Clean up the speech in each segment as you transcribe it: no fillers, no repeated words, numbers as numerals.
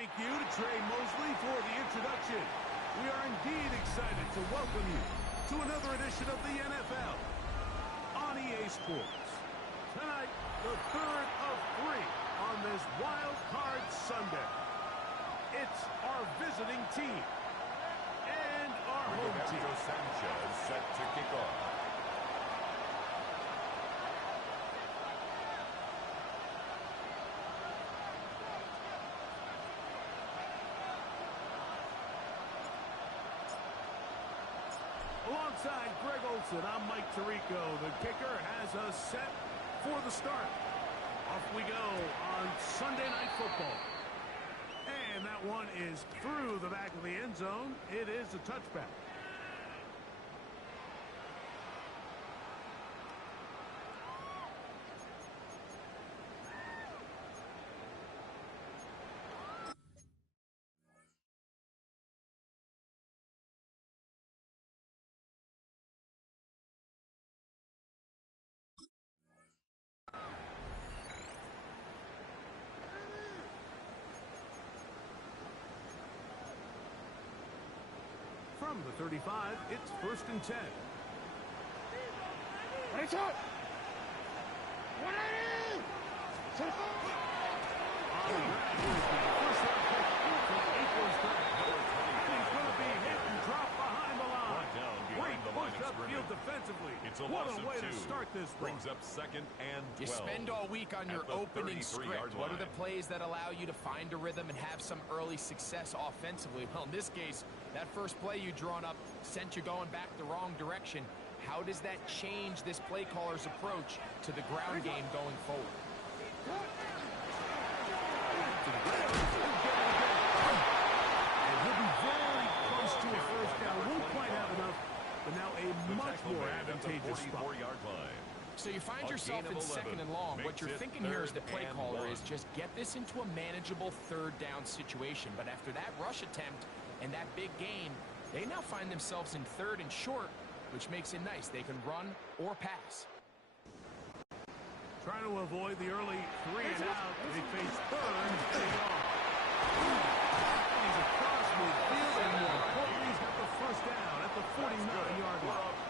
Thank you to Trey Mosley for the introduction. We are indeed excited to welcome you to another edition of the NFL on EA Sports. Tonight, the third of three on this Wild Card Sunday. It's our visiting team and our home team. Sanchez set to kick off. Alongside Greg Olson, I'm Mike Tirico. The kicker has us set for the start. Off we go on Sunday Night Football. And that one is through the back of the end zone. It is a touchback. From the 35, it's 1st and 10. Right shot. 180. On the ground, here's the first round pick from April's draft. And he's going to be hit and dropped behind the line. Great push upfield defensively. What a way to start this one. Brings up 2nd and 12. You spend all week on your opening script. What are the plays that allow you to find a rhythm and have some early success offensively? Well, in this case, that first play you drawn up sent you going back the wrong direction. How does that change this play caller's approach to the ground game going forward? And he'll be very close to a first down. Won't quite have enough, but now a much more advantageous spot. So you find yourself in 2nd and long. What you're thinking here as the play caller is just get this into a manageable 3rd down situation. But after that rush attempt and that big gain, they now find themselves in 3rd and short, which makes it nice. They can run or pass. Trying to avoid the early 3 and out. They face 3rd and take off. He's across midfield, and more importantly, he's got the first down at the 49-yard line.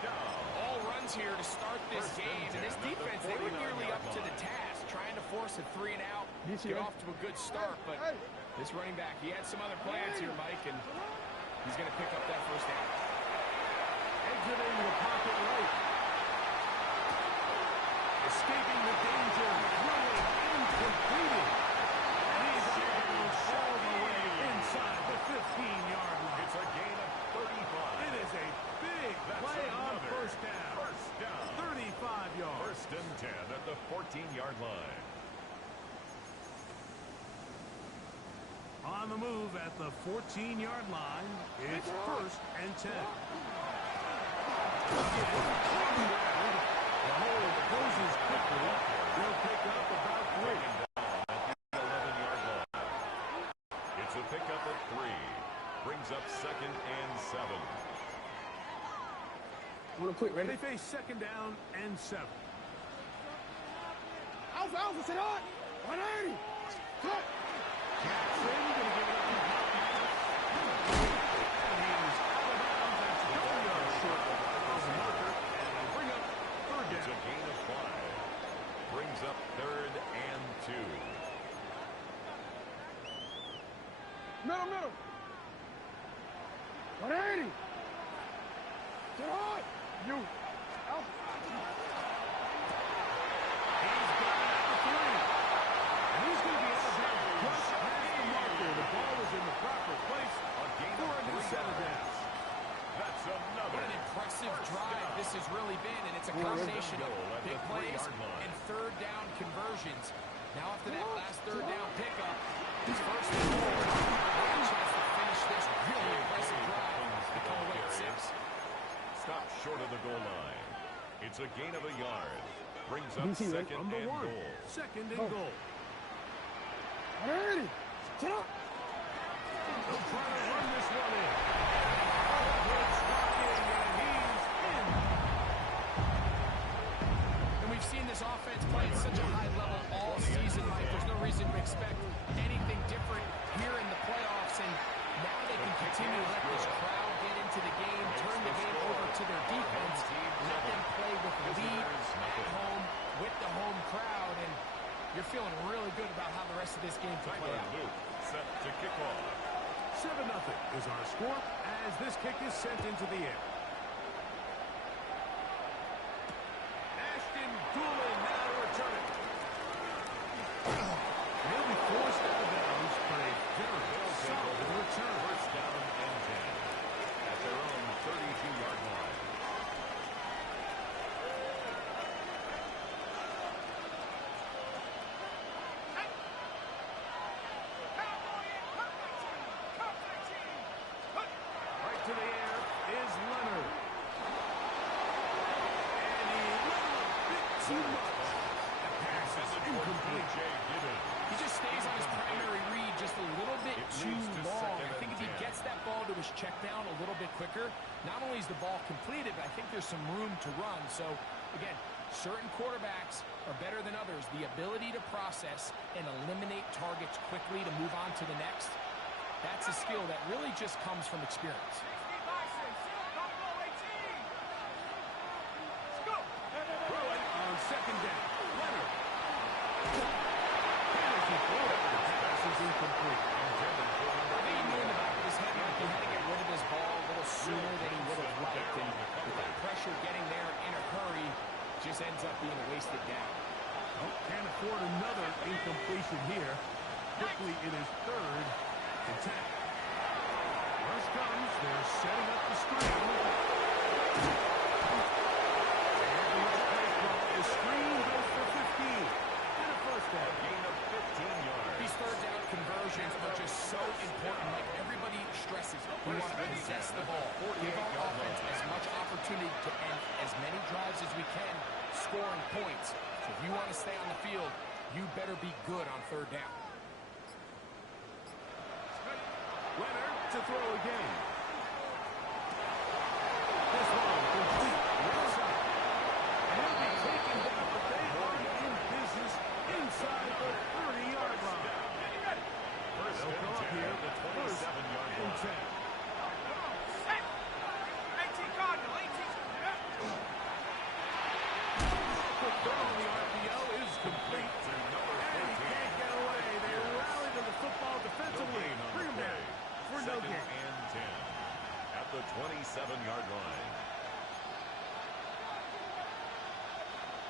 All runs here to start this game, and this defense, they were nearly up to the task, trying to force a 3 and out, get off to a good start, but this running back, he had some other plans here, Mike, and he's going to pick up that first down. Exiting the pocket right. Escaping the danger, throwing and completing. And he's able all the way inside the 15-yard line. It's a gain of 35. It is a big play on first down. 35 yards. 1st and 10 at the 14-yard line. On the move at the 14-yard line, it's 1st and 10. The hole closes quickly. They'll pick up about 3. At the 11-yard line. It's a pickup of 3. Brings up 2nd and 7. They face 2nd down and 7. Alpha, sit on. 180. Cut. Jackson going to give it up in the pocket. And he's out of bounds. That's 1 yard short of the marker. And they'll bring up 3rd down. It's a gain of 5. Brings up 3rd and 2. Middle. 180. Sit on. You. Alpha. He's got it at the 3. And he's going to be out of bounds just past the marker. The ball is in the proper place for a new set of downs. That's another. What an impressive drive this has really been, and it's a combination of big plays and 3rd down conversions. Now after that last 3rd down pickup, his first and goal, a chance to finish this really impressive drive. They call away at 6. Stop short of the goal line. It's a gain of a yard. Brings up 2nd and goal. 2nd and goal. 180. Sit up. They'll try to run this one in. It's rocking, and he's in. And we've seen this offense play at such a high level all season, Mike. There's no reason reason to expect anything different here in the playoffs, and now they can continue to let this crowd get into the game, turn the game over to their defense, let them play with the lead at home with the home crowd, and you're feeling really good about how the rest of this game can play out. Set to kick off. 7-0 is our score as this kick is sent into the air. Ashton Doolin now to return it. He'll be forced out of bounds for a very solid return. First down and 10 at their own 32-yard line. Right to the air is Leonard. And he let him a bit too much. The pass is incomplete. He just stays on his primary read just a little bit too long. I think if he gets that ball to his check down a little bit quicker, not only is the ball completed, but I think there's some room to run. So, again, certain quarterbacks are better than others. The ability to process and eliminate targets quickly to move on to the next, that's a skill that really just comes from experience. Throwing on second down. Leonard. And as he throws it, the pass is incomplete. I think he knew in the back of his head like he had to get rid of this ball a little sooner than he would have liked. And with that pressure getting there in a hurry, just ends up being a wasted down. Oh, can't afford another incompletion here. Quickly in his third and 10. Rush comes. They're setting up the screen. The screen goes for 15. And a first down. Gain of 15 yards. These third down conversions are just so important. Like everybody stresses, we want to possess the ball. Give our offense as much opportunity to end as many drives as we can, scoring points. So if you want to stay on the field, you better be good on third down. Leonard to throw again. This one complete. Right side. And he'll be taken down, but they are in business inside the 30-yard line. They'll come up here at the 27-yard line. The throw on the RPO is complete. And he can't get away. They rally to the football defensively. Bring him down for no Second gain. and 10 at the 27-yard line.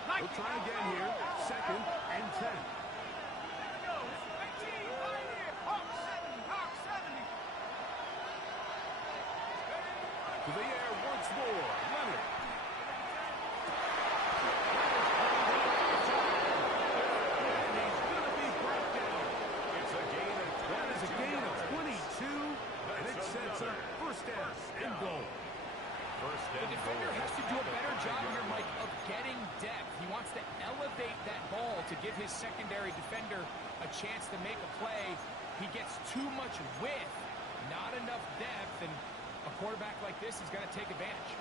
We'll try again here. Second and 10. To the air once more. Leonard. And he's going to be brought down. It's a gain of 22. That is a gain of 22. And it sets up first down and goal. First The and defender goal. has to do a better job here, Mike, of getting depth. He wants to elevate that ball to give his secondary defender a chance to make a play. He gets too much width, not enough depth, and a quarterback like this is going to take advantage.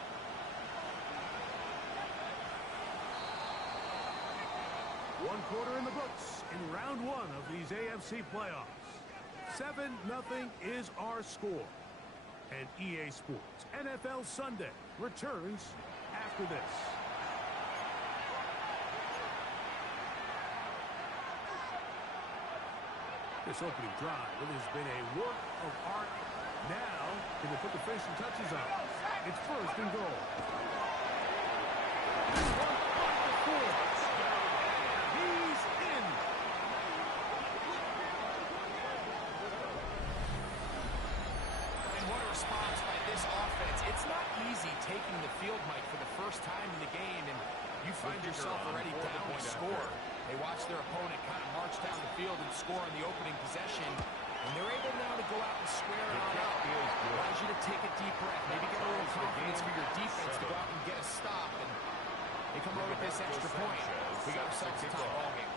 One quarter in the books in round one of these AFC playoffs. 7-0 is our score. And EA Sports NFL Sunday returns after this. This opening drive, it has been a work of art. Now, can they put the finishing touches on? It's first and goal. This one off the foot. And he's in. And what a response by this offense. It's not easy taking the field, Mike, for the first time in the game, and you find yourself already down a score. They watch their opponent kind of march down the field and score on the opening possession, and they're able now to go out and square it on up. Allows you to take a deep breath, maybe get a little confidence for your defense to go out and get a stop, and they come away with this extra point. We got ourselves a tie ball game.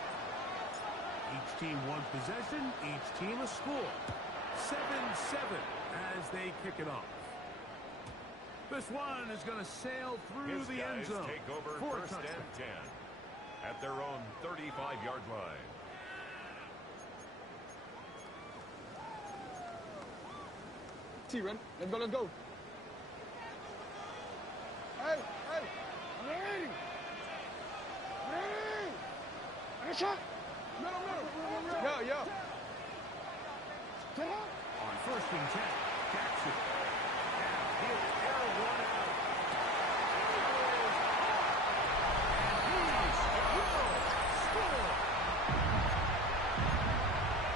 Each team one possession, each team a score. 7-7 as they kick it off. This one is going to sail through the end zone. Take over for a first touchdown. and 10 at their own 35-yard line. T, Ren. Let's go, let's go. Hey, hey. Ready. Ready. And a shot. Middle. Yo. On 1st and 10, Jackson. Now he'll air one out. And he's score.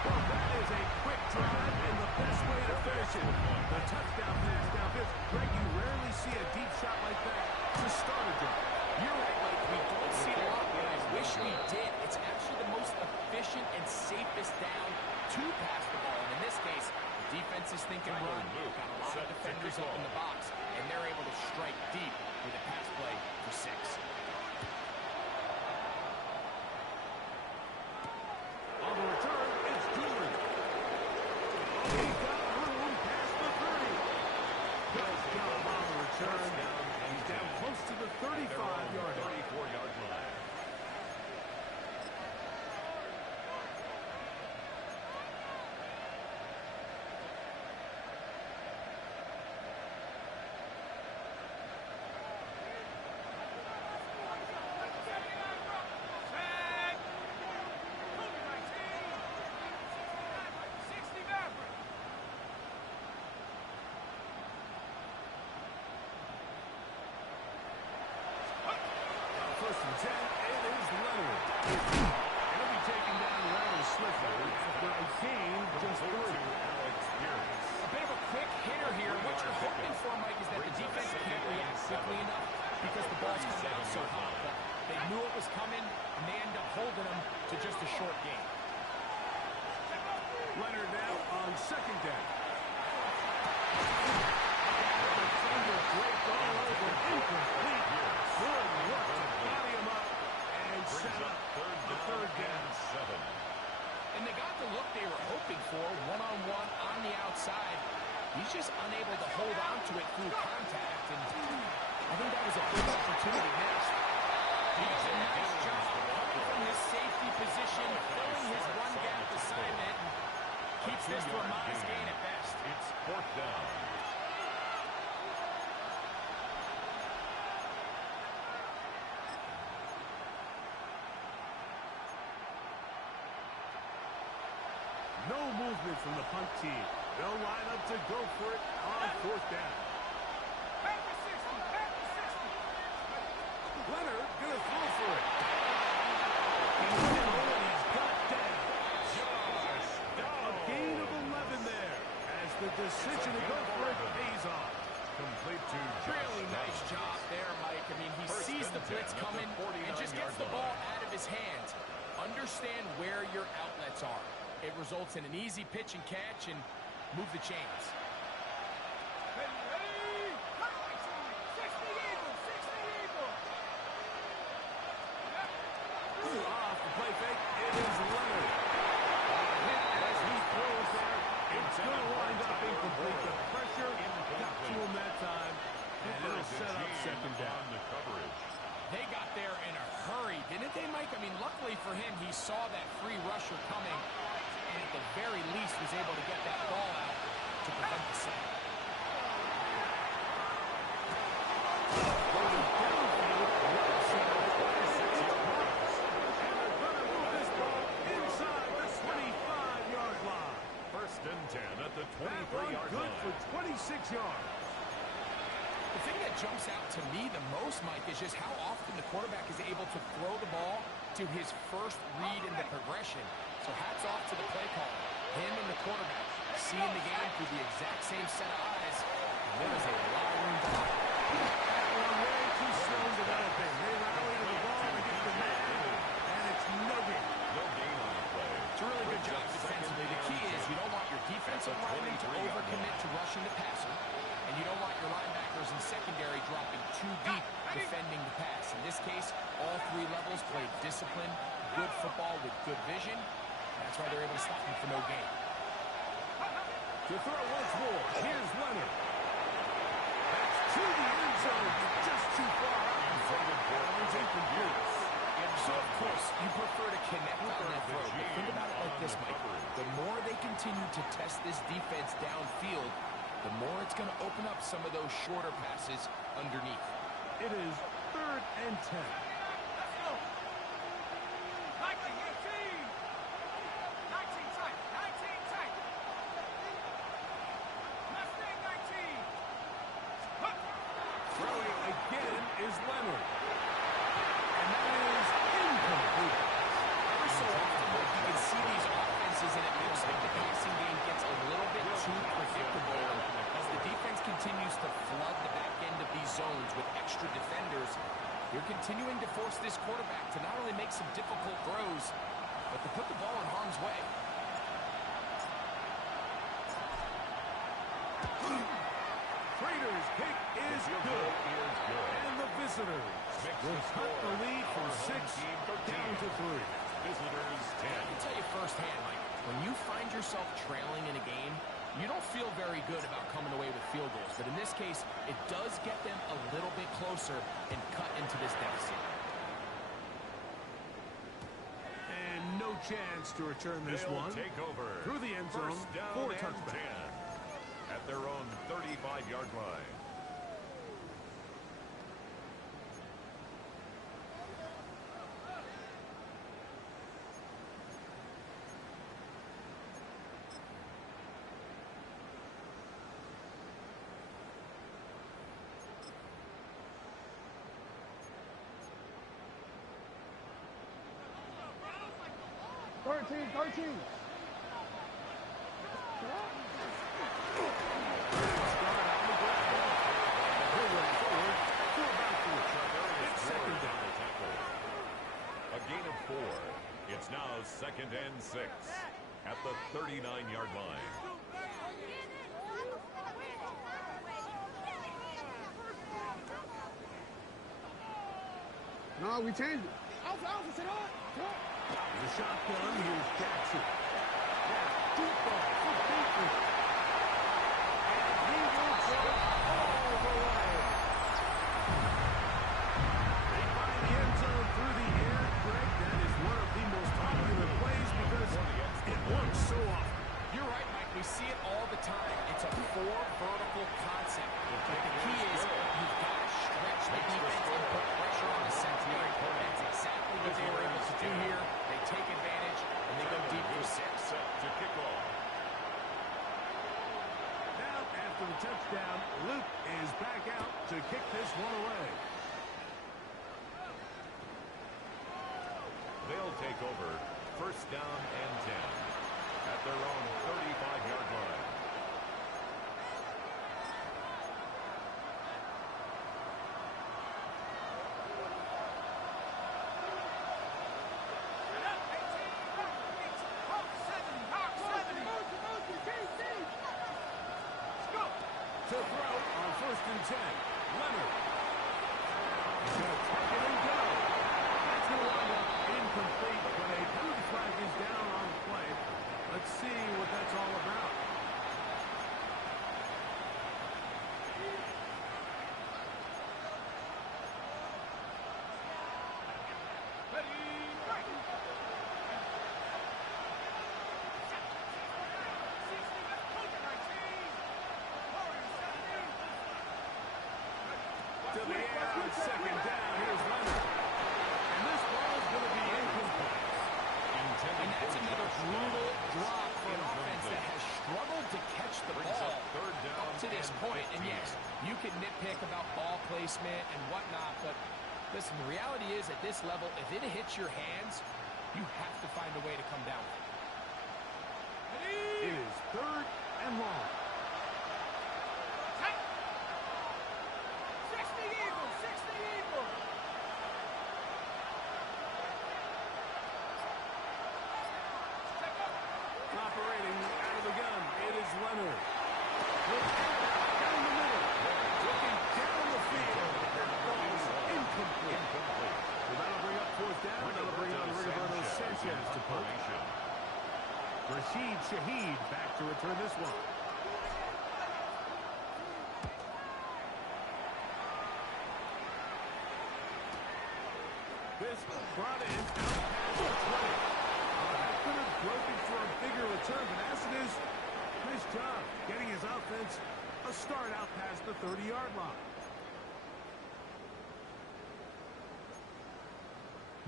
Well, that is a quick drive and the best way to finish it. The touchdown pass downfield. Greg, you rarely see a deep shot like that to start a drive. You're right, Mike. We don't see it a lot, but I wish we did. It's actually the most efficient and safest down to pass the ball. And in this case, the defense is thinking run. Got a lot of defenders up in the box, and they're able to strike deep with a pass play for 6. On the return, it's Julian. He's got room past the 30. Good job on the return. He's down close to the 35-yard line. 34-yard line. First and 10, it is Leonard. He'll be taken down rather swiftly, but a gain just 3. A bit of a quick hitter here. What you're hoping for, Mike, is that the defense can't react quickly enough because the ball's come down so hot. But they knew it was coming, and they end up holding them to just a short gain. Leonard now on 2nd down. Defender draped all over, incomplete. Good work to body him up and set up the 3rd down. 7. And they got the look they were hoping for, one-on-one on the outside. He's just unable to hold on to it through contact, and I think that was a big opportunity missed. He does a nice job coming from his safety position, filling his run gap assignment, and keeps this to a modest gain at best. It's 4th down. No movement from the punt team. They'll line up to go for it on 4th down. Leonard gonna throw for it. He's got down. A gain of 11 there as the decision to go for it pays off. Complete to Really nice job there, Mike. I mean, he sees the blitz coming and just gets the ball out of his hands. Understand where your outlets are. It results in an easy pitch and catch and move the chains. Off the play fake, it is Leonard. As he throws there, it's going to wind up incomplete. The pressure got to him that time, and it'll set up 2nd down. The coverage. They got there in a hurry, didn't they, Mike? I mean, luckily for him, he saw that free rusher coming, and at the very least was able to get that ball out to prevent the sack. At the 23-yard good line. for 26 yards. The thing that jumps out to me the most, Mike, is just how often the quarterback is able to throw the ball to his first read in the progression. So hats off to the play caller. Him and the quarterback seeing the game through the exact same set of eyes. And there is a lot of room to run. That one way too slow developing. They rally to the ball and get the man, and it's no gain. No gain on the play. It's a really good job defensively. The key is you don't want your defensive linemen to overcommit to rushing the passer, and you don't want your linebackers and secondary dropping too deep defending the pass. In this case, all 3 levels played disciplined, good football with good vision. That's why they're able to stop him for no gain. To throw once more, here's Leonard. That's to the end zone, just too far out in front of Borland's incomplete. So, of course, you prefer to connect on that throw. But think about it like this, Mike. The more they continue to test this defense downfield, the the more it's going to open up some of those shorter passes underneath. It is 3rd and 10. Let's go. 19 tight. 19 tight. Mustang 19. Throwing again is Leonard. And that is incomplete. Every so often, you can see these offenses, and it looks like the passing game gets a little bit too predictable. And as the defense continues to flood the back end of these zones with extra defenders, they're continuing to force this quarterback to not only make some difficult throws, but to put the ball in harm's way. Prater's kick is good. And the visitors will cut the lead from 6 down to 3. Visitors 10. I can tell you firsthand, Mike, when you find yourself trailing in a game, you don't feel very good about coming away with field goals. But in this case, it does get them a little bit closer and cut into this deficit. And no chance to return this They'll one. take over. Through the end zone First down for a and touchback. 10 at their own 35-yard line. A gain of 4. It's now 2nd and 6 at the 39-yard line. No, we changed it. Out, sit on. The shotgun, here's Jackson. That's deep ball for Baker. And he will go all the way. They find the end zone through the air. Greg, that is one of the most popular plays because it works so often. You're right, Mike. We see it all the time. It's a 4 vertical concept. But the key is you've got to stretch the defense and put pressure on the center. That's exactly what they were able to do here. They take advantage, and they go deep for 6. Set to kick off. Now, after the touchdown, Luke is back out to kick this one away. They'll take over. First down and 10 at their own 35-yard line. To throw on 1st and 10. Leonard. He's going to tuck it and go. That's going to wind up incomplete, but a blue flag is down on the play. Let's see what that's all about. To the air on 2nd down. Here's Leonard. And this ball is going to be incomplete. And that's another brutal drop for an offense that has struggled to catch the ball up to this point. And yes, you can nitpick about ball placement and whatnot, but listen, the reality is at this level, if it hits your hands, you have to find a way to come down with it. It is 3rd and long. 60 Eagles. Operating out of the gun. It is Leonard. Down the middle. Looking down the field. That ball is incomplete. So that'll bring up 4th down. That'll bring on Rigoberto Sanchez to punt. Rashid Shaheed back to return this one. This brought in out past the 20. That could have broken for a bigger return, but as it is, nice job getting his offense 15-yard line.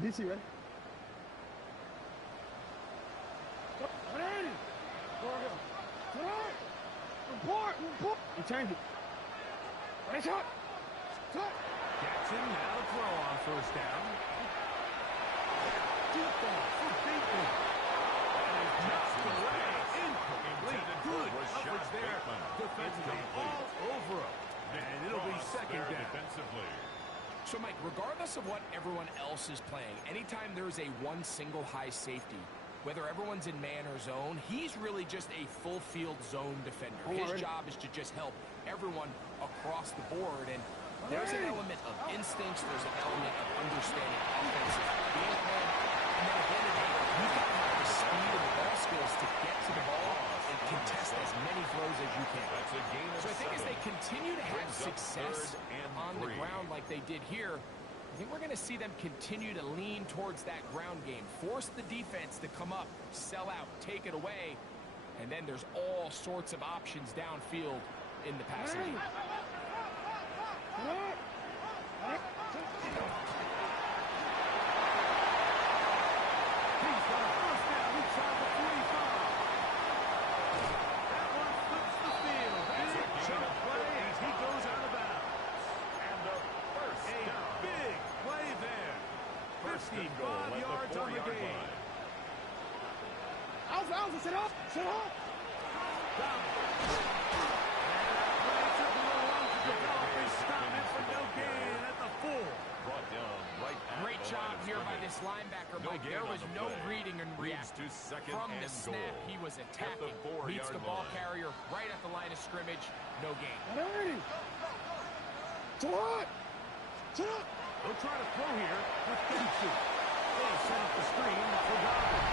DC, right? You changed it. Right shot. Jackson now to throw on first down. Deep ball for Bateman. That is knocked away. Incomplete. Good coverage there. Defensively all over him. And it'll be second down. Defensively. So, Mike, regardless of what everyone else is playing, anytime there's a one single high safety, whether everyone's in man or zone, he's really just a full field zone defender. His job is to just help everyone across the board. And there's an element of instincts. There's an element of understanding offensive game plan. And then at the end of the day, you've got to have the speed and the ball skills to get to the ball and contest as many throws as you can. That's a gain of So I think 7. as they continue to have Brings up success 3rd and on the 3. ground like they did here, I think we're going to see them continue to lean towards that ground game. Force the defense to come up, sell out, take it away, and then there's all sorts of options downfield in the passing game. He's got a first down inside the 45. That one flips the field. Big chunk play as he goes out of bounds. And a first down. Big play there. First and goal 55 at yards the on the 4-yard game. line. Alpha, sit up. Sit up. And that play took a little long to develop. They stopped it for no gain at the 4. Brought down right at Great the job line of here by scrimmage. this linebacker, No Mike. gain There on was the no play. reading and Leads reacting. to second From the and snap, goal. he was At the attacking. 4-yard Meets the ball line. carrier right at the line of scrimmage. No gain. So hot. Sit up. They'll try to throw here with Gibson. They set up the screen for Goddard.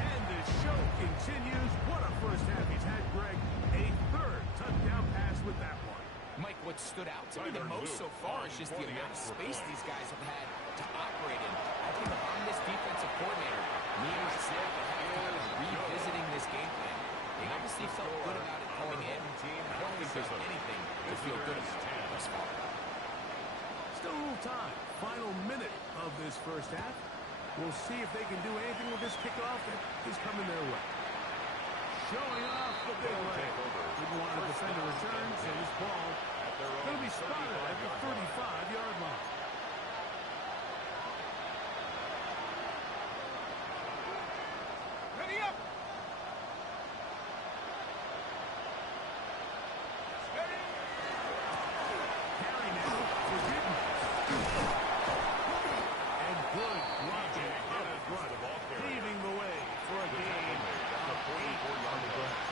And the show continues. What a first half he's had, Greg. A third touchdown pass with that one. Mike, what stood out to me the most so far is just the amount of space these guys have had to operate in. I think if I'm this defensive coordinator, me and Sid have revisiting this game plan. They obviously felt good about it coming in. I don't think there's anything to feel good about thus far. Still a little time. Final minute of this first half. We'll see if they can do anything with this kickoff that is coming their way. Showing off the big leg. Didn't want to defend a return, so this ball going to be spotted at the 35-yard line. Ready up. Carry now for Giddens. And good blocking up front, paving the way for a gain of 8 on the ground.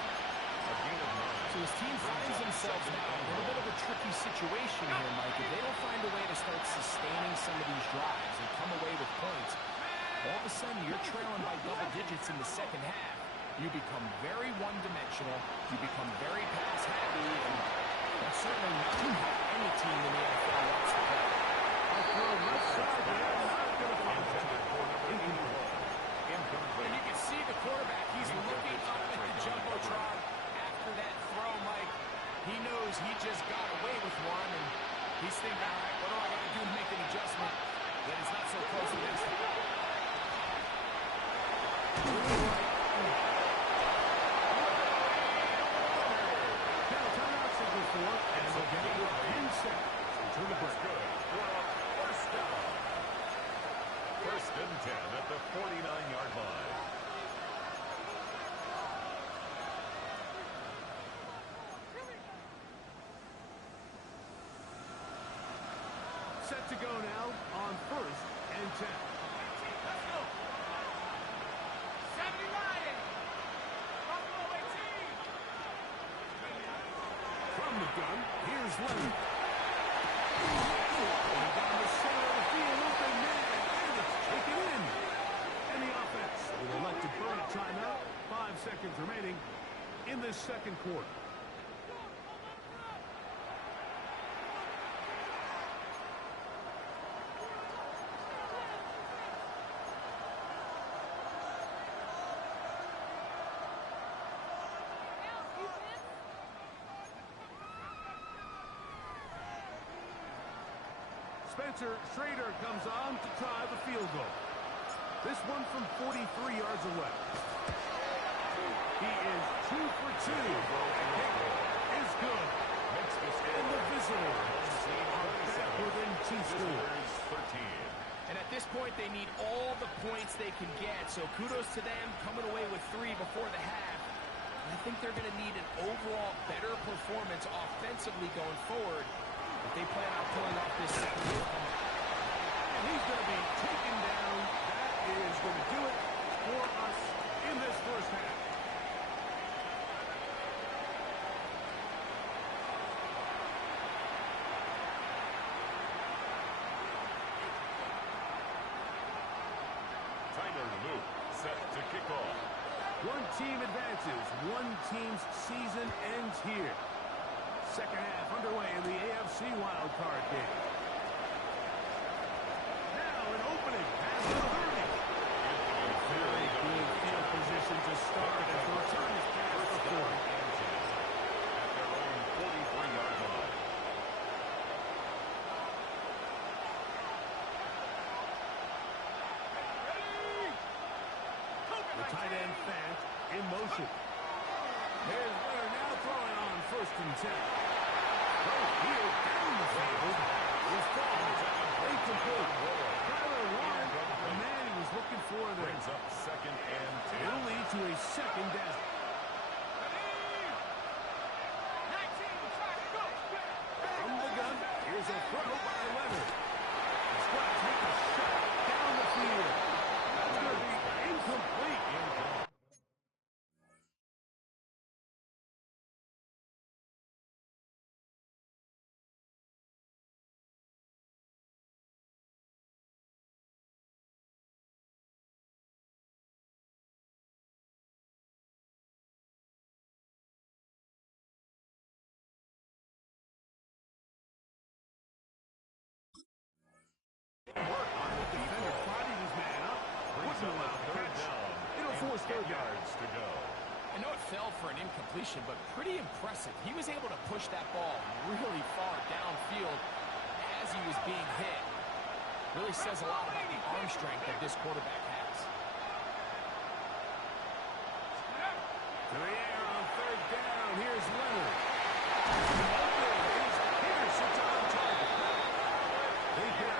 So his team finds themselves now in a little bit of a tricky situation here, Mike. If they don't find a way to start sustaining some of these drives and come away with points, all of a sudden you're trailing by double digits in the second half. You become very one-dimensional. You become very pass-heavy, and that's certainly not how any team in the NFL wants to play. Left side there, not going to find it. And you can see the quarterback, he's looking up at the jumbotron after that throw, Mike. He knows he just got away with one, and he's thinking, all right, what do I got to do to make an adjustment that is not so close to this? Now timeout signal for, and they'll get it with 10 seconds until the break. First down. First and 10 at the 49-yard line. Set to go now on first and 10. Let's go. 70 Lion. Buffalo 18. From the gun, here's Leonard. And down the center of the field, open man, and it's taken in. And the offense will elect to burn a timeout. 5 seconds remaining in this second quarter. Spencer Schrader comes on to try the field goal. This one from 43 yards away. He is 2 for 2. Is good. And the visitors are back within 2 scores. 13. And at this point, they need all the points they can get. So kudos to them coming away with 3 before the half. And I think they're going to need an overall better performance offensively going forward if they plan on pulling off this second half. And he's going to be taken down. That is going to do it for us in this first half. Tyler Luke set to kick off. One team advances. One team's season ends here. Second half underway in the AFC wildcard game. Now an opening at the 30. Very good field position to start as the return is past the 40. At their own 43-yard line. The tight end Fant in motion. Here's Leonard now throwing on 1st and 10. Heel down the field. His ball incomplete. Tyler Warren, the man he was looking for there. Brings up 2nd and 10. It'll lead to a second down. From the gun, here's a throw by Leonard. He's going to take a shot down the field. That's going to be incomplete. Work on the defender prodding his man up. Wouldn't allow the catch. It'll force 3rd yards to go. I know it fell for an incompletion, but pretty impressive. He was able to push that ball really far downfield as he was being hit. Really says a lot about the arm strength that this quarterback has. To the air on 3rd down. Here's Leonard. Open is Pierce. It's on target. They get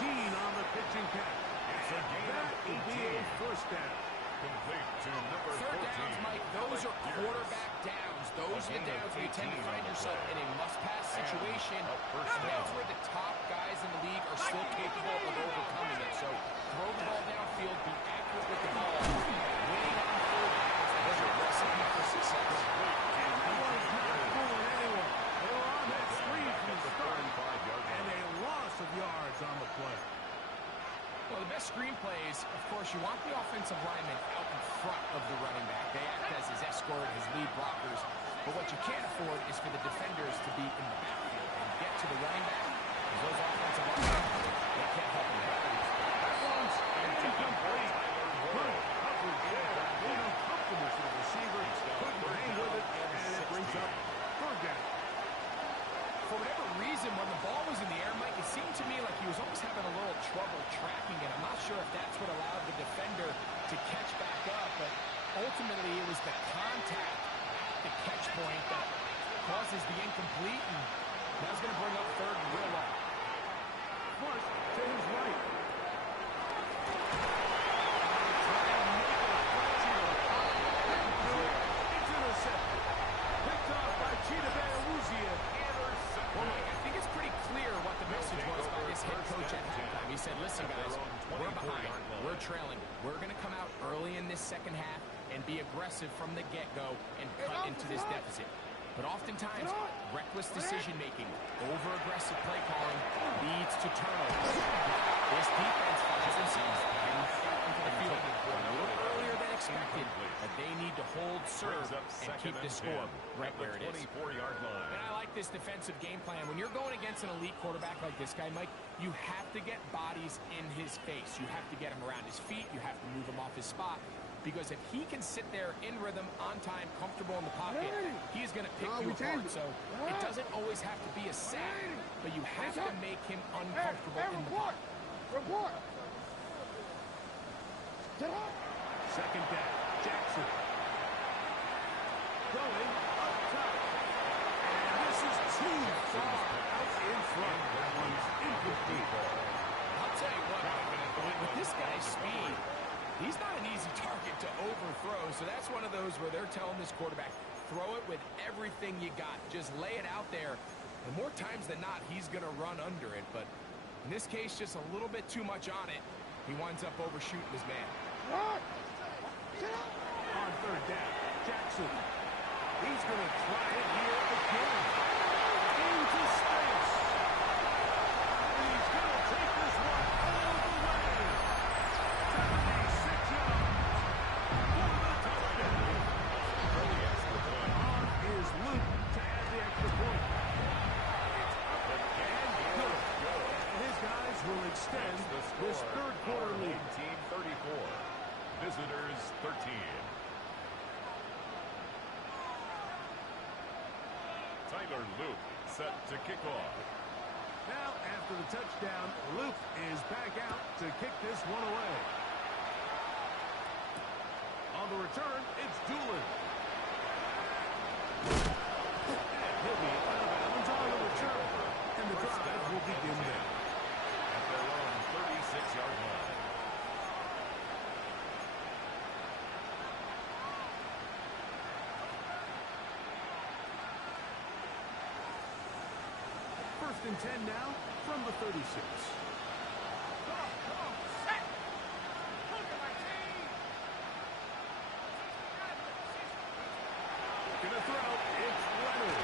18 on the pitching count. It's a gain of That will be a 1st down. Complete to number 3rd 14. downs, Mike, those are quarterback downs. Those are the downs where you tend to find yourself in a must-pass situation. And that's where the top guys in the league are still capable of overcoming it. So throw the ball downfield, be accurate with the ball. Winning on 3rd downs, that's your recipe for success. That one's not fooling anyone. They were on that screen from the start. And a loss of yards on the play. Well, the best screen plays, of course, you want the offensive lineman out in front of the running back. They act as his escort, his lead blockers. But what you can't afford is for the defenders to be in the backfield and get to the running back. Because those offensive linemen, they can't help him there. That one's incomplete. Good coverage there. Being uncomfortable for the receiver. Couldn't hang with it, and it brings up 3rd down. For whatever reason, when the ball was in the air, Mike, it seemed to me like he was almost having a little trouble tracking it. I'm not sure if that's what allowed the defender to catch back up, but ultimately it was the contact at the catch point that causes the incomplete, and that's going to bring up 3rd and real long. Flush to his right. It's intercepted. Picked off by Cheetah Bay-Awuzia. Well, Mike, I think it's pretty clear what the message was by this head coach at halftime. He said, listen, guys, we're behind. We're trailing. We're going to come out early in this second half and be aggressive from the get-go and cut into this deficit. But oftentimes, reckless decision-making, over-aggressive play calling leads to turnovers. This defense finds themselves into the field a little earlier than expected, but they need to hold serve and keep the score right where it is. 24-yard line. And I like this defensive game plan. When you're going against an elite quarterback like this guy, Mike, you have to get bodies in his face. You have to get him around his feet. You have to move him off his spot. Because if he can sit there in rhythm, on time, comfortable in the pocket, he's going to pick you apart. So it doesn't always have to be a sack. but you have to make him uncomfortable in the pocket. Report! Second down, Jackson. Going up top. And this is too far out in front. That one's incomplete. I'll tell you what, with this guy's speed, he's not an easy target to overthrow, so that's one of those where they're telling this quarterback, throw it with everything you got. Just lay it out there. And more times than not, he's going to run under it. But in this case, just a little bit too much on it. He winds up overshooting his man. On third down, Jackson. He's going to try it here again. Into space. And he's going to take this one all the way. 76 yards for the touchdown. On is Luke to add the extra point. And good. And his guys will extend this third quarter lead. Team 34. Visitors 13. Tyler Luke set to kick off. Now, after the touchdown, Luke is back out to kick this one away. On the return, it's Doolin. And he'll be out of bounds on the return. And the drive will begin there. At their own 36-yard line. First and 10 now from the 36. Gonna throw. It's Leonard.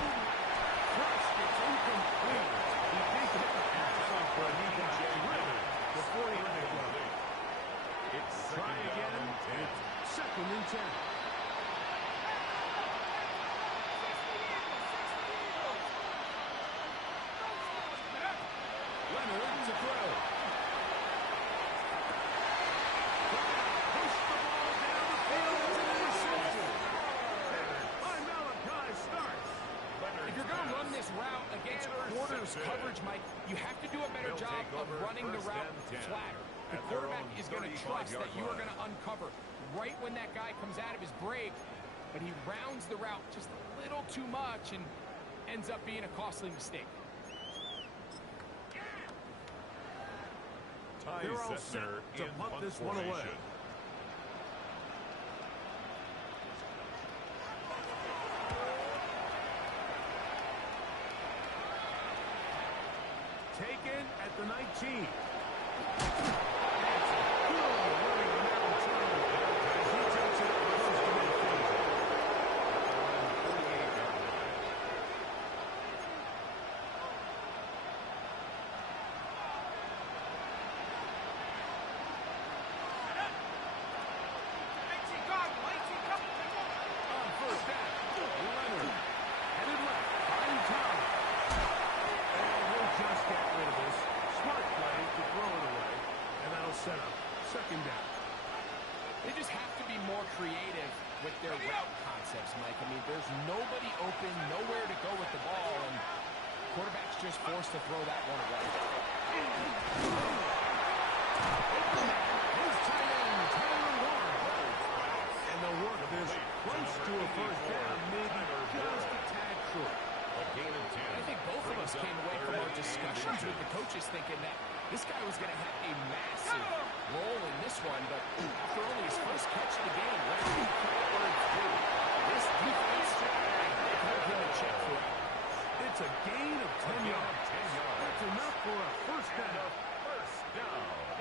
First, it's incomplete. He picked up the pass off, but he got rid before he let it go. It's Try again. It's second and 10. Leonard to throw. Push the ball down the field. It's an interception. By Malachi Starks. If you're going to run this route against quarters coverage, Mike, you have to do a better job of running the route flatter. The quarterback is going to trust that you are going to uncover right when that guy comes out of his break, but he rounds the route just a little too much and ends up being a costly mistake. They're all set to punt this one away. Taken at the 19. Set up second down. They just have to be more creative with their route concepts, Mike. I mean, there's nobody open, nowhere to go with the ball, and quarterback's just forced to throw that one away. His tight end, Tyler Warren. And the work this close to a first down, maybe just a tad short. I think both of us came away from our discussions with the coaches thinking that this guy was going to have a massive role in this one, but after only his first catch of the game, let's give credit where it's due. This defense put him in check for it. It's a gain of 10 yards. That's enough for a first down.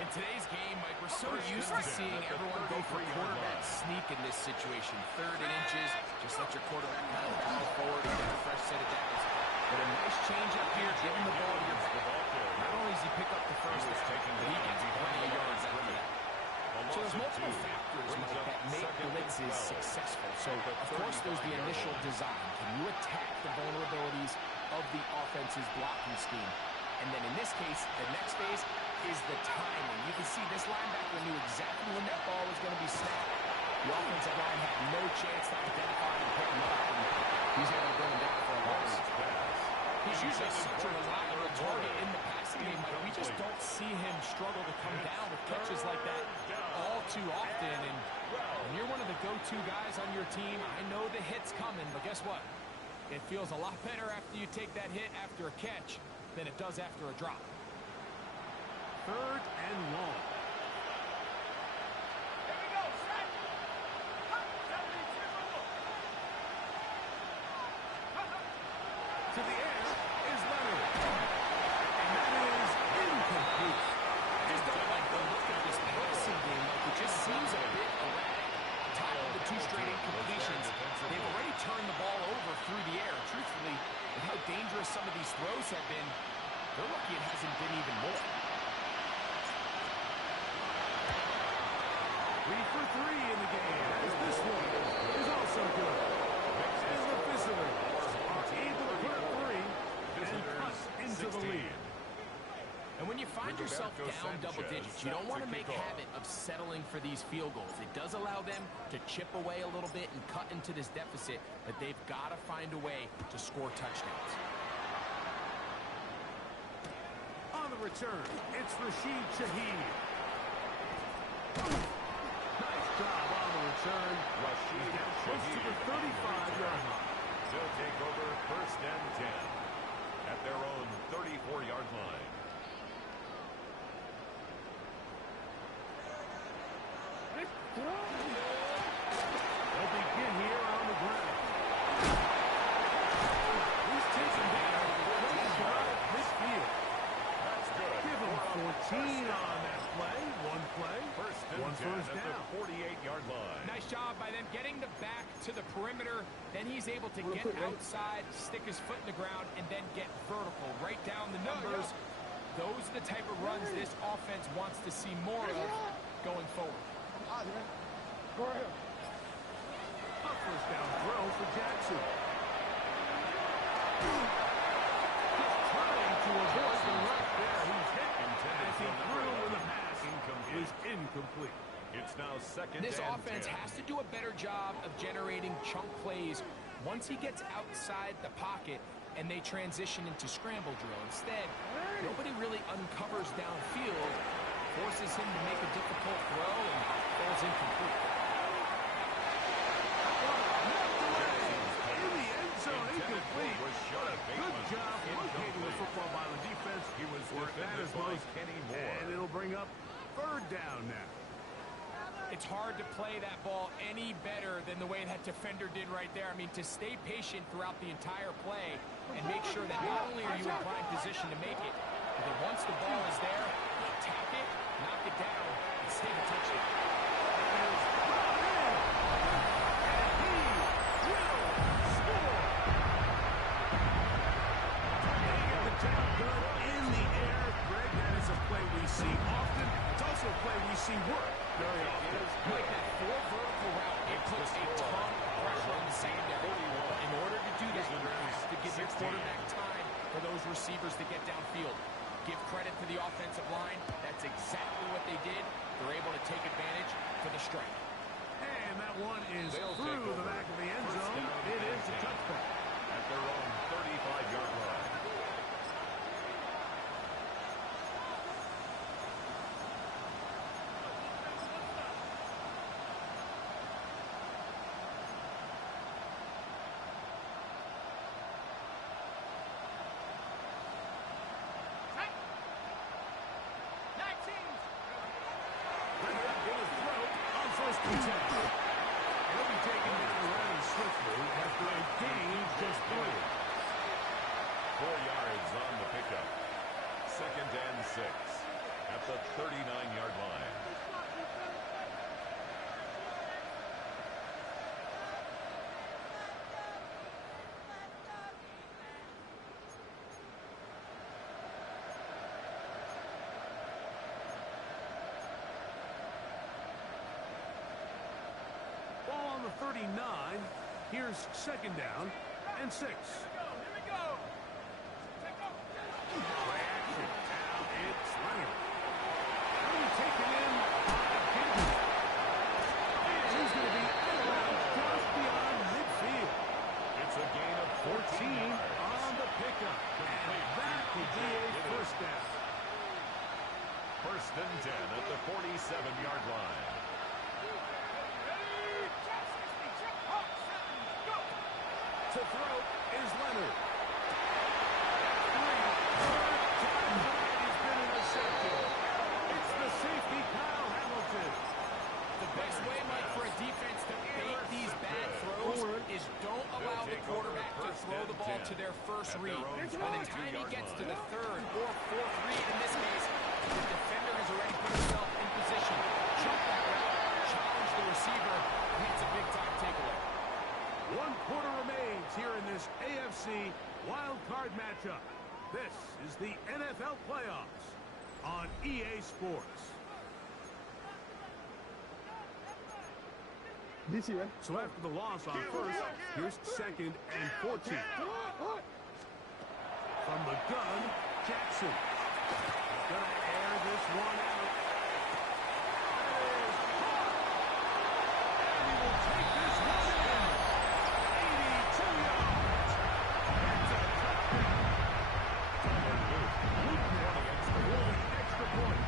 In today's game, Mike, we're so used to seeing everyone go for quarterback sneak in this situation. 3rd and inches, just let your quarterback kind of barrel forward and get a fresh set of downs. But a nice change up here, giving the ball to your back. Not only does he pick up the first down, but he gets plenty of yards after that. So there's multiple factors, Mike, that make blitzes successful. So, of course, there's the initial design. Can you attack the vulnerabilities of the offense's blocking scheme? And then in this case, the next phase is the timing. You can see this linebacker knew exactly when that ball was going to be snapped. The offensive line had no chance to identify and pick him up, and he's able to bring him down for a loss. He's usually such a reliable target in the passing game, but we just don't see him struggle to come down with catches like that all too often. And when you're one of the go-to guys on your team, I know the hit's coming, but guess what? It feels a lot better after you take that hit after a catch than it does after a drop. 3rd and long. To the air is Leonard. And that is incomplete. I just don't like the look of this passing game. Like, it just seems a bit erratic. On top of the 2 straight incompletions, they've already turned the ball over through the air. Truthfully, with how dangerous some of these throws have been, they're lucky it hasn't been even more. 3 for 3 in the game, as this one is also good. And the visitors are able to put up 3 and cut into the lead. And when you find yourself down double digits, you don't want to make habit of settling for these field goals. It does allow them to chip away a little bit and cut into this deficit, but they've got to find a way to score touchdowns. On the return, it's Rashid Shaheed. Nice job on the return. Rashid down close to the 35-yard line. They'll take over 1st and 10 at their own 34-yard line. They'll begin here on the ground. He's taken down. Great shot this field. That's good. Give him 14 on that play. One play. One first at down. the 48-yard line. Nice job by them getting the back to the perimeter. Then he's able to get outside, stick his foot in the ground, and then get vertical. Right down the numbers. Those are the type of runs this offense wants to see more of going forward. Go ahead. A first down throw for Jackson. Just trying to avoid the rush there. He's hit as he threw when the pass is incomplete. It's now 2nd This and offense 10. has to do a better job of generating chunk plays once he gets outside the pocket and they transition into scramble drill. Instead, nobody really uncovers downfield, forces him to make a difficult throw, and falls incomplete. In the end zone, incomplete. Good job locating the football by the defense. He was Where that is most. Kenny Moore. And it'll bring up 3rd down now. It's hard to play that ball any better than the way that defender did right there. I mean, to stay patient throughout the entire play and make sure that not only are you in prime position to make it, but that once the ball is there, attack it, knock it down, and save a touchdown. In the air, Greg, that is a play we see often. It's also a play we see work very often. Like that 4 vertical route, it puts a ton of pressure on the secondary. In order to do that, you have to give your quarterback time for those receivers to get downfield. Give credit to the offensive line. That's exactly what they did. They're able to take advantage for the strike. And that one is through the back of the end zone. It is a touchback. At their own 35-yard line. He'll be taken down rather swiftly after a gain just 3. 4 yards on the pickup. 2nd and 6 at the 39-yard line. Ball on the 39. Here's 2nd down and 6. Play action. Now it's Leonard. He'll be taken in by Gibbons. And he's going to be out of bounds just beyond midfield. It's a gain of 14 on the pickup. The First and 10 at the 47-yard line. To throw is Leonard. He's been intercepted. It's the safety, Kyle Hamilton. The best way, Mike, for a defense to bait these bad throws is don't allow the quarterback to throw the ball to their first read. By the time he gets to the third or fourth read, in this case, the defender has already put himself in position. Jump that route, challenge the receiver, and it's a big-time takeaway. 1 quarter remains here in this AFC wild card matchup. This is the NFL playoffs on EA Sports. So after the loss on first, here's 2nd and 14. From the gun, Jackson. He's going to air this one out. And he will take this one in. 82 yards. That's a touchdown. Luke now with an extra point.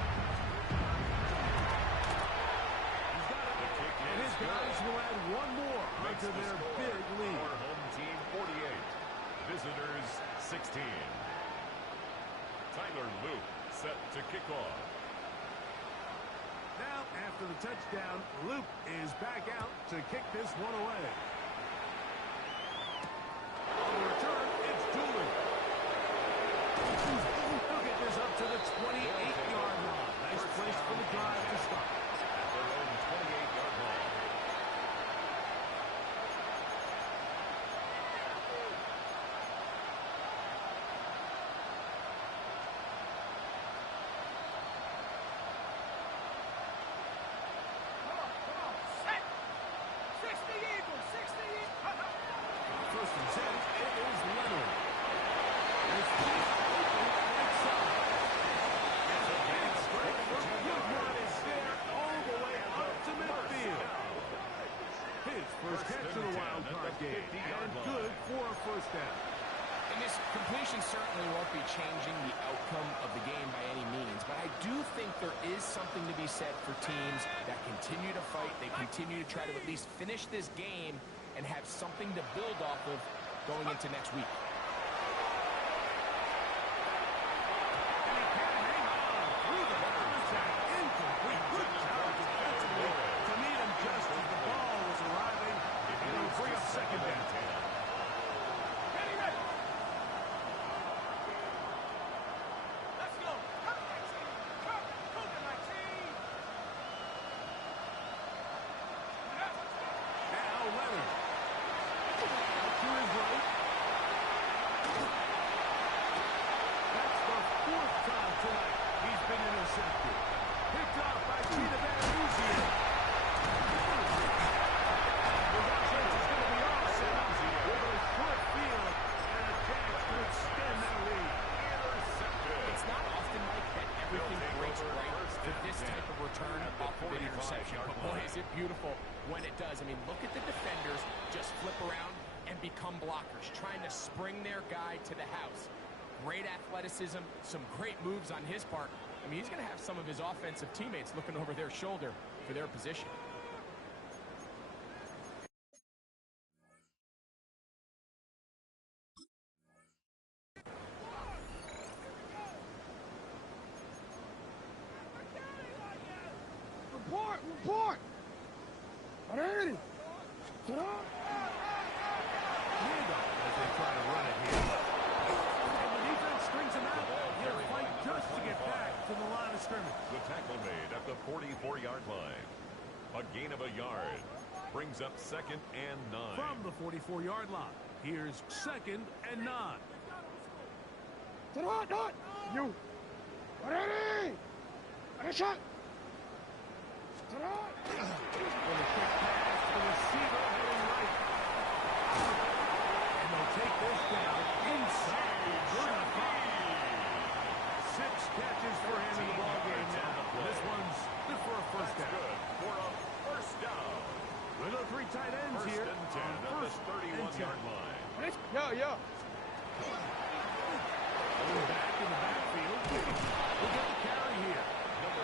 He's got it. And his guys will add one more onto their big lead. Our home team 48. Visitors 16. Tyler Luke set to kick off. Now, after the touchdown, Luke is back out to kick this one away. On the return, it's Dooley. He'll get this up to the 28-yard line. Nice place for the drive to start. At their own 28-yard line. First and 10, it is Leonard. It's open right side. It's a big strike from Goodwin is there all the way up to midfield. His first catch of the wild card game, and good for a first down. And this completion certainly won't be changing the outcome of the game by any means, but I do think there is something to be said for teams that continue to fight, they continue to try to at least finish this game and have something to build off of going into next week. And he can't hang on through the contact. Incomplete. Good job defensively to meet him just as the ball was arriving. And it'll bring up second down. Now Leonard. Out to his right. That's the 4th time tonight he's been intercepted. Picked off by Gina Van-Luzier. The offense is going to be offset with a short field and a chance to extend that lead. It's not often, Mike, that everything breaks right for this type of return off of an interception. But boy, is it beautiful when it does. I mean, look at the defenders just flip around and become blockers, trying to spring their guy to the house. Great athleticism, some great moves on his part. I mean, he's going to have some of his offensive teammates looking over their shoulder for their position. Report! Ready! Get up! Handoff as they try to run it here. And the defense strings him out. He'll fight just to get back to the line of scrimmage. The tackle made at the 44-yard line. A gain of a yard. Brings up 2nd and 9. From the 44-yard line, here's 2nd and 9. Get on, not you! Ready! Ready, shot! Get on! With a quick pass to the receiver heading right. And they'll take this down inside the 35. 6 catches for him in the ballgame now. This one's good for a first down. Good for a first down. With the 3 tight ends First here and 10 at the 31-yard line. Yeah. Going back in the backfield. We'll get the carry here. Number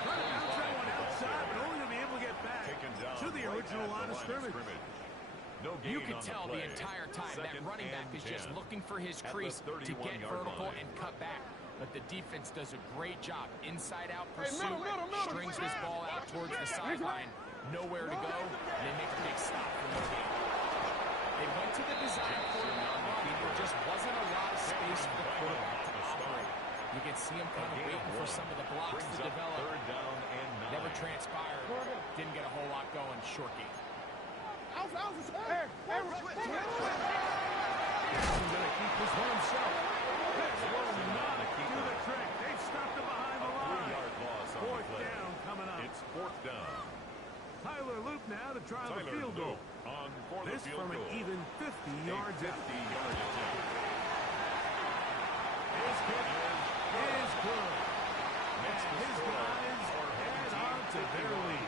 scrimmage. No gain You can on tell the the play. entire time that Second running back and is just 10. looking for his At the crease to get 31-yard vertical line. and cut back. But the defense does a great job. Inside-out pursuit, middle. strings this ball out towards the sideline. Nowhere to go, and they make a big stop for no gain. They went to the design quarterback run, and there just wasn't a lot of space for the quarterback to operate. You can see him kind of waiting for some of the blocks Brings to up develop. third down and 9. Never transpired. Didn't get a whole lot going. Short game. Hey, Jackson's going to keep this one himself. This will not do the trick. They've stopped him behind the line. 3-yard loss on the Fourth play. down coming up. It's fourth down. Tyler Loop now to try the Tyler field goal. Luke on for the This field from goal. an even 50 yards out. 50-yard attempt. His kick is good. Makes And the his score. guys Our home add team on to their 51. lead.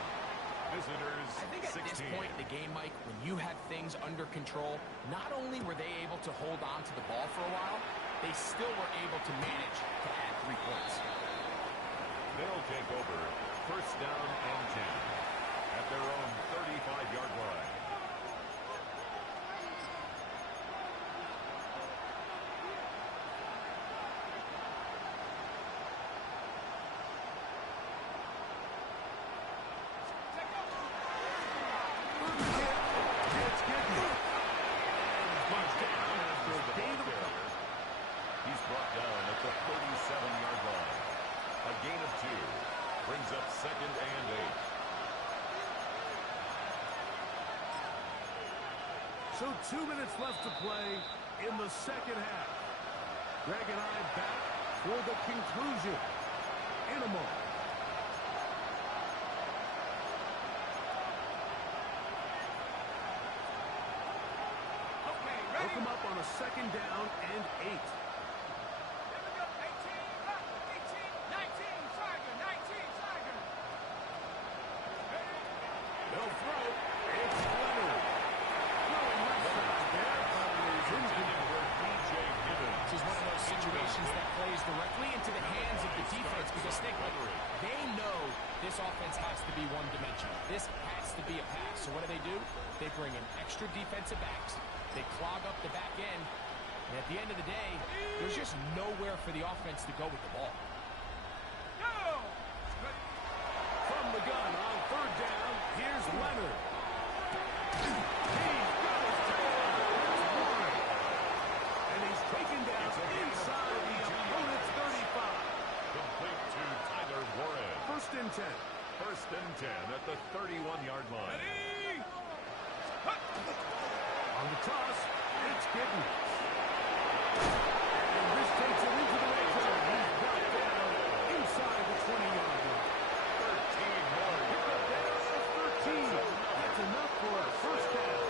Visitors I think at 16. this point in the game, Mike, when you had things under control, not only were they able to hold on to the ball for a while, they still were able to manage to add 3 points. They'll take over first down and 10 at their own 35-yard line. He's brought down at the 37-yard line. A gain of 2 brings up second and 8. So 2 minutes left to play in the second half. Greg and I back for the conclusion in a moment. Hook him up on a second down and 8. They'll throw. It's Leonard. Throwing left side there, but it is incomplete. This is one of those situations that plays directly into the hands of the defense because they know this offense has to be one-dimensional. This has to be a pass. So what do? They bring in extra defensive backs. They clog up the back end. And at the end of the day, there's just nowhere for the offense to go with the ball. From the gun on third down, here's Leonard. He's got his tail. It's Warren. And he's taken down inside the opponent's 35. Complete to Tyler Warren. First and 10. First and 10 at the 31-yard line. On the toss, it's Giddens. And this takes him into the red zone. He's brought down inside the 20-yard line. 13 more yards. Down to 13. That's enough for a first down.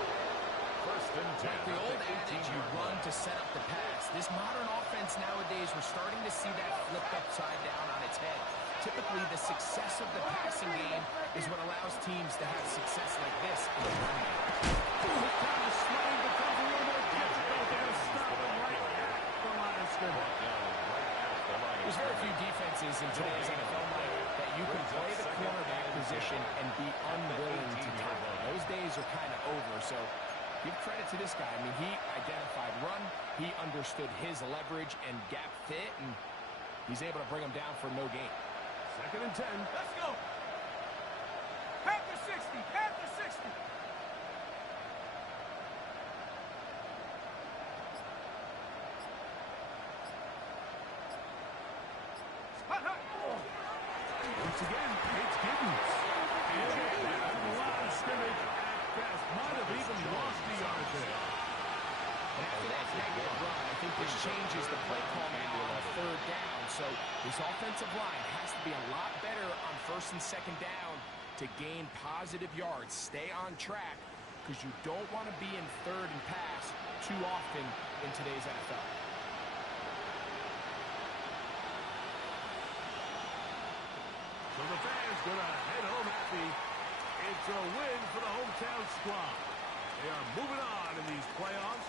First and 10. Like the at old the adage, you 18-yard run line. to set up the pass. This modern offense nowadays, we're starting to see that flipped upside down on its head. Typically, the success of the passing game is what allows teams to have success like this in the running game. This time the slang becomes a little more difficult. They'll stop him right at the line of scrimmage. There's very few defenses in today's NFL, Mike, that you can play the cornerback position and be unwilling to tackle. Those days are kind of over, so give credit to this guy. I mean, he identified run, he understood his leverage and gap fit, and he's able to bring him down for no gain. Second and 10. Let's go. Panther 60. Panther 60. Once again, it's Giddens. And that's the line of scrimmage at best. Might have even lost the yard there. And after that negative run, I think this changes the play call now on third down. So this offensive line has to be a lot better on first and second down to gain positive yards. Stay on track because you don't want to be in third and pass too often in today's NFL. So the fans going to head home happy. It's a win for the hometown squad. They are moving on in these playoffs.